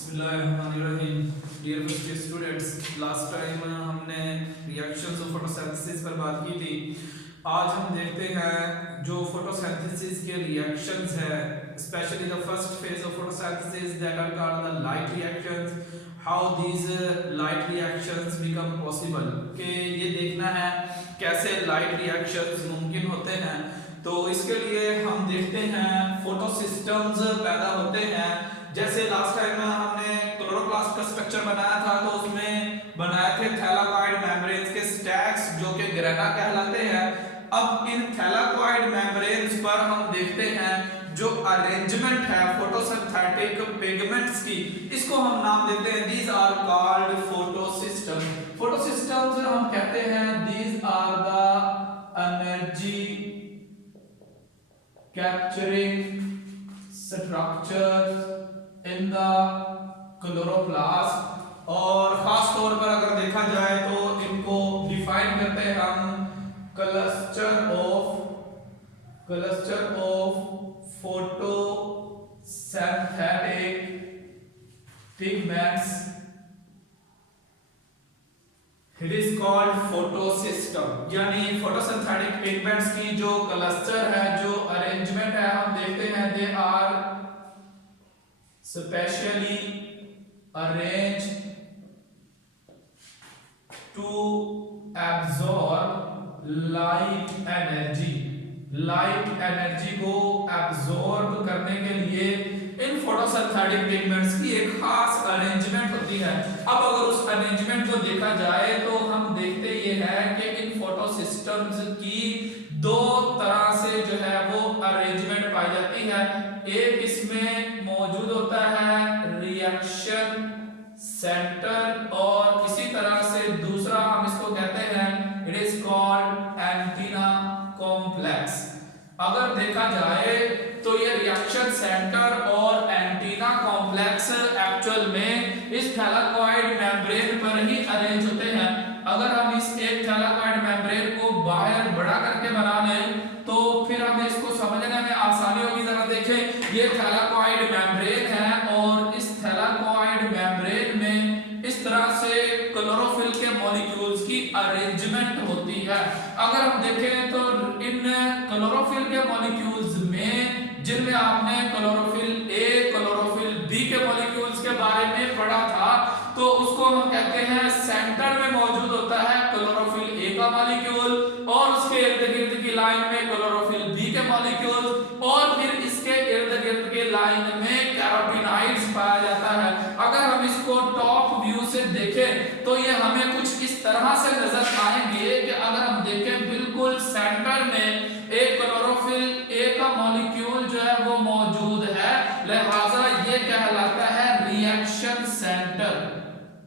बिस्मिल्लाहिर्रहमानिर्रहीम। Dear first students, last time हमने reactions of photosynthesis पर बात की थी। आज हम देखते हैं जो फोटोसिंथेसिस के रिएक्शंस है, specially the first phase of photosynthesis that are called the light reactions, how these light reactions become possible. कि ये देखना है कैसे लाइट रिएक्शंस मुमकिन होते हैं। तो इसके लिए हम देखते हैं फोटोसिस्टम्स पैदा होते हैं। जैसे लास्ट टाइम में हमने क्लोरोप्लास्ट का स्ट्रक्चर बनाया था, तो उसमें बनाए थे थैलाकॉइड मेम्ब्रेन्स के स्टैक्स जो कि ग्रेना कहलाते हैं। अब इन थैलाकॉइड मेम्ब्रेन्स पर हम देखते हैं जो अरेंजमेंट है फोटोसिंथेटिक पिगमेंट्स की, इसको हम नाम देते हैं these are called photosystem. Photosystems हम कहते हैं these are the energy capturing structures in the chloroplast. और खास तौर पर अगर देखा जाए तो इनको डिफाइन करते हैं हम cluster of photosynthetic pigments. It is called photosystem. यानी फोटोसिंथेटिक पिगमेंट्स की जो क्लस्टर है, जो अरेंजमेंट है, हम देखते हैं they are specially arranged to absorb light energy। Light energy को एब्जॉर्ब करने के लिए इन फोटोसिंथेटिक पिगमेंट्स की एक खास अरेंजमेंट होती है। अब अगर उस अरेंजमेंट को देखा जाए तो हम देखते ये है कि इन फोटोसिस्टम्स की दो तरह से जो है वो अरेंजमेंट पाई जाती है। एक इसमें मौजूद होता है रिएक्शन सेंटर, और इसी तरह से दूसरा हम इसको कहते हैं it is called antenna complex. अगर देखा जाए तो ये रिएक्शन सेंटर और एंटीना कॉम्प्लेक्स एक्चुअल में इस थैलाकॉइड मेम्ब्रेन पर ही अरेंज होते हैं। अगर हम इस एक थैलाकॉइड मेम्ब्रेन को बाहर बड़ा करके बना लें तो फिर हमें इसको समझने में आसानी होगी। जरा देखें, ये थैलाकॉइड मेम्ब्रेन है और इस थैलाकॉइड मेम्ब्रेन में इस तरह से क्लोरोफिल के मॉलिक्यूल्स की अरेंजमेंट होती है। अगर हम देखें तो इन क्लोरोफिल के मॉलिक्यूल्स में जिनमें आपने क्लोरोफिल ए, क्लोरोफिल बी के मॉलिक्यूल्स के बारे में पढ़ा था, तो उसको हम कहते हैं सेंटर में मौजूद होता है क्लोरोफिल ए का मॉलिक्यूल, और उसके इर्द गिर्द की लाइन में क्लोरोफिल बी के मॉलिक्यूल, और फिर इसके इर्द गिर्द के लाइन में कैरोटीनॉइड्स पाया जाता है। अगर हम इसको टॉप व्यू से देखें तो ये हमें कुछ इस तरह से नजर आएंगे कि अगर हम देखें बिल्कुल सेंटर में एक क्लोरोफिल ए का मॉलिक्यूल जो है वो मौजूद है, लिहाजा ये कहलाता है रिएक्शन सेंटर।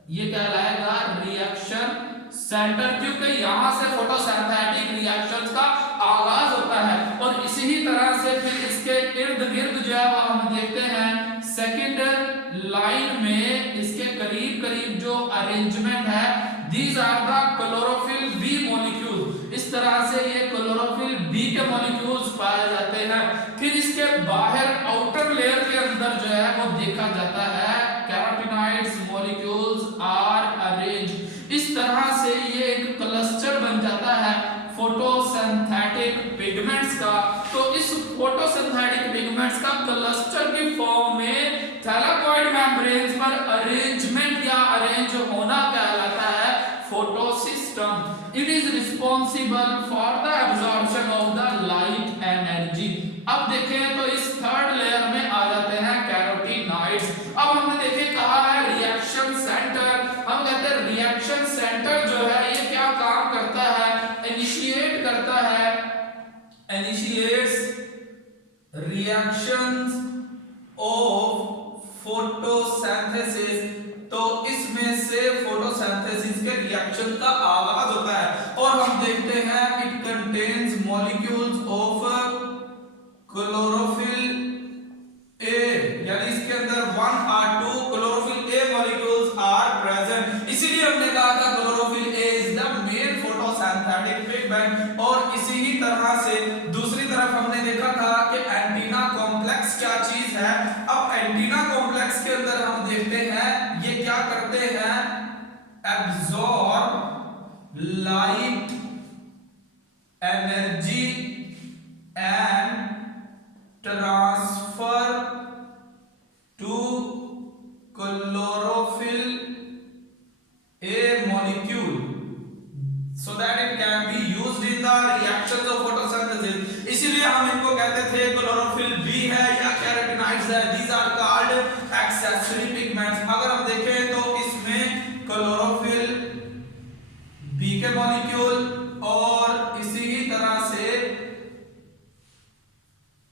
ये कहलाएगा रिएक्शन सेंटर, क्योंकि यहां से फोटोसिंथेटिक रिएक्शंस का आगाज होता है। और इसी तरह से फिर इसके इर्द गिर्द जो है वो हम देखते हैं सेकेंड लाइन में इसके करीब करीब जो अरेंजमेंट है, these are the chlorophyll B molecule. इस तरह से ये क्लोरोफिल बी के मॉलिक्यूल्स पाए जाते हैं। फिर इसके बाहर आउटर लेयर के अंदर जो है वो देखा जाता है कैरोटीनॉइड्स मॉलिक्यूल्स आर अरेंज। इस तरह से ये एक क्लस्टर बन जाता है फोटोसिंथेटिक पिगमेंट्स का। तो इस फोटोसिंथेटिक पिगमेंट्स का क्लस्टर की फॉर्म में थैलाकॉइड मेम्ब्रेन्स पर अरेंजमेंट या अरेंज होना कहलाता है photosystem. It is responsible for the absorption of the light energy. अब देखें तो इस थर्ड लेयर में आ जाते हैं कैरोटीनॉइड्स। अब हमने देखे कहा है रिएक्शन सेंटर। हम कहते हैं रिएक्शन सेंटर जो है ये क्या काम करता है, इनिशिएट करता है, इनिशिएट्स रिएक्शंस ऑफ फोटोसिंथेसिस। तो इसमें से फोटोसिंथेसिस के रिएक्शन का आगाज होता है। और हम देखते हैं it contains molecules of chlorophyll A, यानी इसके अंदर 1 और 2 chlorophyll A molecules are present. इसीलिए हमने कहा था chlorophyll A is the main photosynthetic pigment. और इसी ही तरह से दूसरी तरफ हमने देखा था कि एंटीना कॉम्प्लेक्स क्या चीज है। अब एंटीना कॉम्प्लेक्स के अंदर हम देखते हैं absorb light energy and transfer to chlorophyll a molecule so that it can be used in the reactions of photosynthesis। इसीलिए हम इनको कहते थे क्लोरोफिल बी है या कैरोटीनॉइड्स है। These are called accessory pigments. अगर हम देखें तो इसमें क्लोरोफिल बी के मॉलिक्यूल और इसी तरह से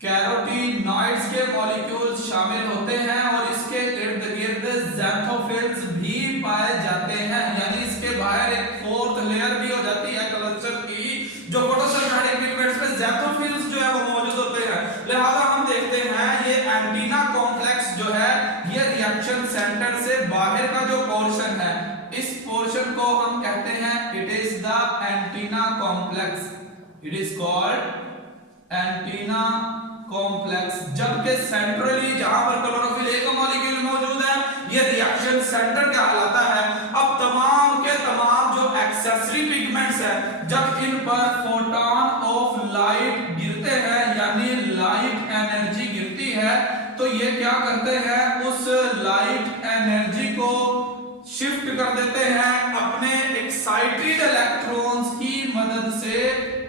कैरोटीनॉइड्स के मॉलिक्यूल शामिल होते हैं और इसके इर्द गिर्द ज़ैंथोफिल्स भी पाए जाते हैं। यानी इसके बाहर एक फोर्थ लेयर भी हो जाती है कल्चर की, जो फोटोसिंथेटिक पिगमेंट्स में ज़ैंथोफिल्स जो है वो मौजूद होते हैं। लिहाजा हम देखते हैं ये एंटीना कॉम्प्लेक्स जो है ये रिएक्शन सेंटर से बाहर का जो पोर्शन है, इस पोर्शन को हम कहते हैं it is the antenna complex. It is called antenna complex. जबकि सेंट्रली जहां पर क्लोरोफिल ए का मॉलिक्यूल मौजूद है ये रिएक्शन सेंटर कहलाता है। अब तमाम के तमाम जो एक्सेसरी पिगमेंट्स है, जब इन पर फोटोन ऑफ लाइट गिरते हैं यानी लाइट एनर्जी गिरती है, तो ये क्या करते हैं, उस लाइट एनर्जी को शिफ्ट कर देते हैं अपने एक्साइटेड इलेक्ट्रॉन्स की मदद से।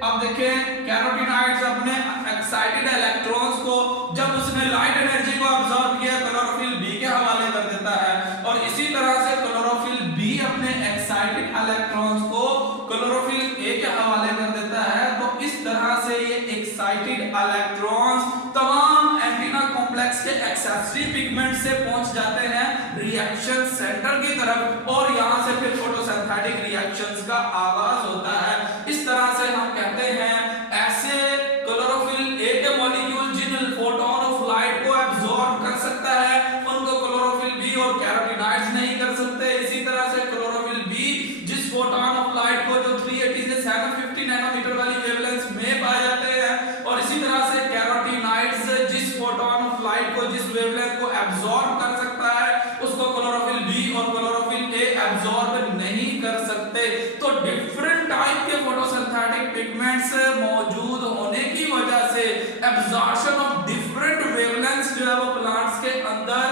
अब देखें कैरोटीनॉइड्स अपने एक्साइटेड इलेक्ट्रॉन्स को जब उसने लाइट एनर्जी को अब्सॉर्ब किया क्लोरोफिल बी के हवाले कर देता है और इसी तरह से क्लोरोफिल बी अपने एक्साइटेड इलेक्ट्रॉन्स को क्लोरोफिल ए के हवाले कर देता है। तो इस तरह से ये एक्साइटेड इलेक्ट्रॉन्स तमाम एंटीना कॉम्प्लेक्स के एक्सेसरी पिगमेंट से पहुंच जाते हैं रिएक्शन सेंटर की तरफ और यहां से फिर फोटोसिंथेटिक रिएक्शंस का आगाज होता है। इस तरह से हम कहते हैं ऐसे क्लोरोफिल ए के मॉलिक्यूल जिन फोटोन ऑफ लाइट को एब्सॉर्ब कर सकता है उनको क्लोरोफिल बी और कैरोटीनॉइड्स नहीं कर सकते। इसी तरह से क्लोरोफिल बी जिस फोटोन ऑफ लाइट को जो 380 से 750 नैनोमीटर वाली वेवलेंथ में पाए जाते हैं और इसी तरह से कैरोटीनॉइड्स जिस फोटोन ऑफ लाइट को जिस वेवलेंथ को एब्सॉर्ब कर सकता है उसको क्लोरोफिल बी और क्लोरोफिल ए एब्सॉर्ब नहीं कर सकते। तो डिफरेंट टाइप के फोटोसिंथेटिक पिगमेंट्स मौजूद होने की वजह से एब्जॉर्प्शन ऑफ डिफरेंट वेवलेंथ्स जो है वो प्लांट्स के अंदर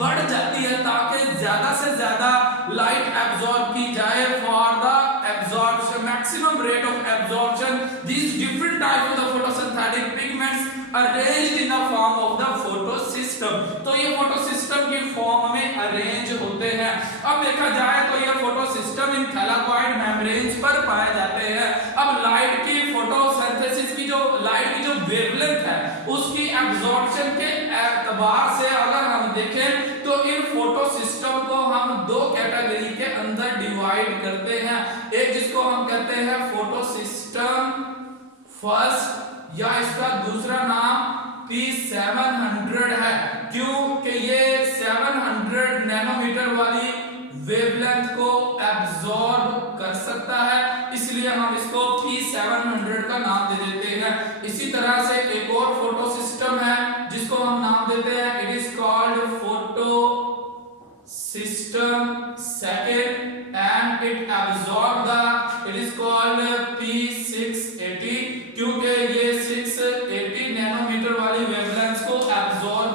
बढ़ जाती है ताकि ज्यादा से ज्यादा लाइट एब्सॉर्ब की जाए for the absorption maximum rate of absorption. These different type of the photosynthetic pigments arranged in the form of the photosystem. तो ये फोटोसिस्टम की फॉर्म में अरेंज होते हैं। अब देखा जाए तो ये फोटोसिस्टम इन थैलाकॉइड मेम्ब्रेन्स पर पाए जाते हैं। अब लाइट की फोटोसिंथेसिस की जो लाइट की जो वेवलेंथ है उसकी एब्सॉर्प्शन के एतबार से अगर हम देखें तो इन फोटोसिस्टम को हम दो कैटेगरी के अंदर डिवाइड करते हैं। एक जिसको हम कहते हैं फोटोसिस्टम फर्स्ट या इसका दूसरा नाम P700 है, क्योंकि ये 700 नैनोमीटर वाली वेवलेंथ को एब्सॉर्ब कर सकता है, इसलिए हम इसको P700 का नाम दे देते हैं। इसी तरह से एक और फोटो सिस्टम है जिसको हम नाम देते हैं it is called photo system second and it absorb the it is called P680 क्योंकि ये 680 नैनोमीटर वाली वेवलेंथ को एब्सॉर्ब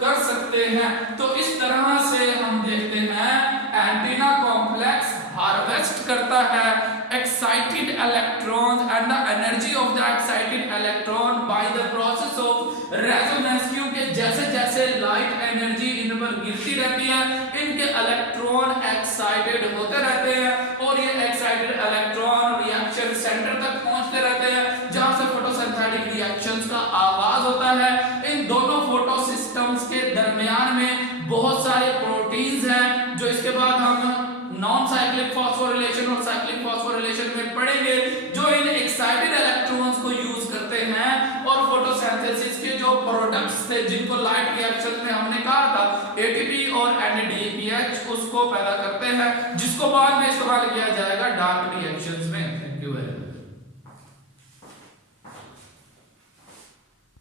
कर सकते हैं। तो इस तरह से हम देखते हैं एंटीना कॉम्प्लेक्स हार्वेस्ट करता है excited electrons and the energy of the excited electron by the process of resonance, क्योंकि जैसे जैसे लाइट एनर्जी इन पर गिरती रहती है इनके इलेक्ट्रॉन एक्साइटेड होते रहते हैं और ये एक्साइटेड इलेक्ट्रॉन रिएक्शन सेंटर तक पहुंचते रहते हैं जहां से फोटोसिंथेटिक रिएक्शंस का आगाज होता है। इन दोनों फोटो सिस्टम्स के दरमियान में बहुत सारे प्रोटीन्स हैं जो इसके बाद हम नॉन साइक्लिक फॉस्फोरिलेशन और साइक्लिक फॉस्फोरिलेशन में पढ़ेंगे, जो इन एक्साइटेड इलेक्ट्रॉन्स को यूज करते हैं और फोटोसिंथेसिस के जो प्रोडक्ट्स थे जिनको लाइट रिएक्शन में हमने कहा था एटीपी और एनएडीपीएच उसको पैदा करते हैं जिसको बाद में इस्तेमाल किया जाएगा डार्क रिएक्शन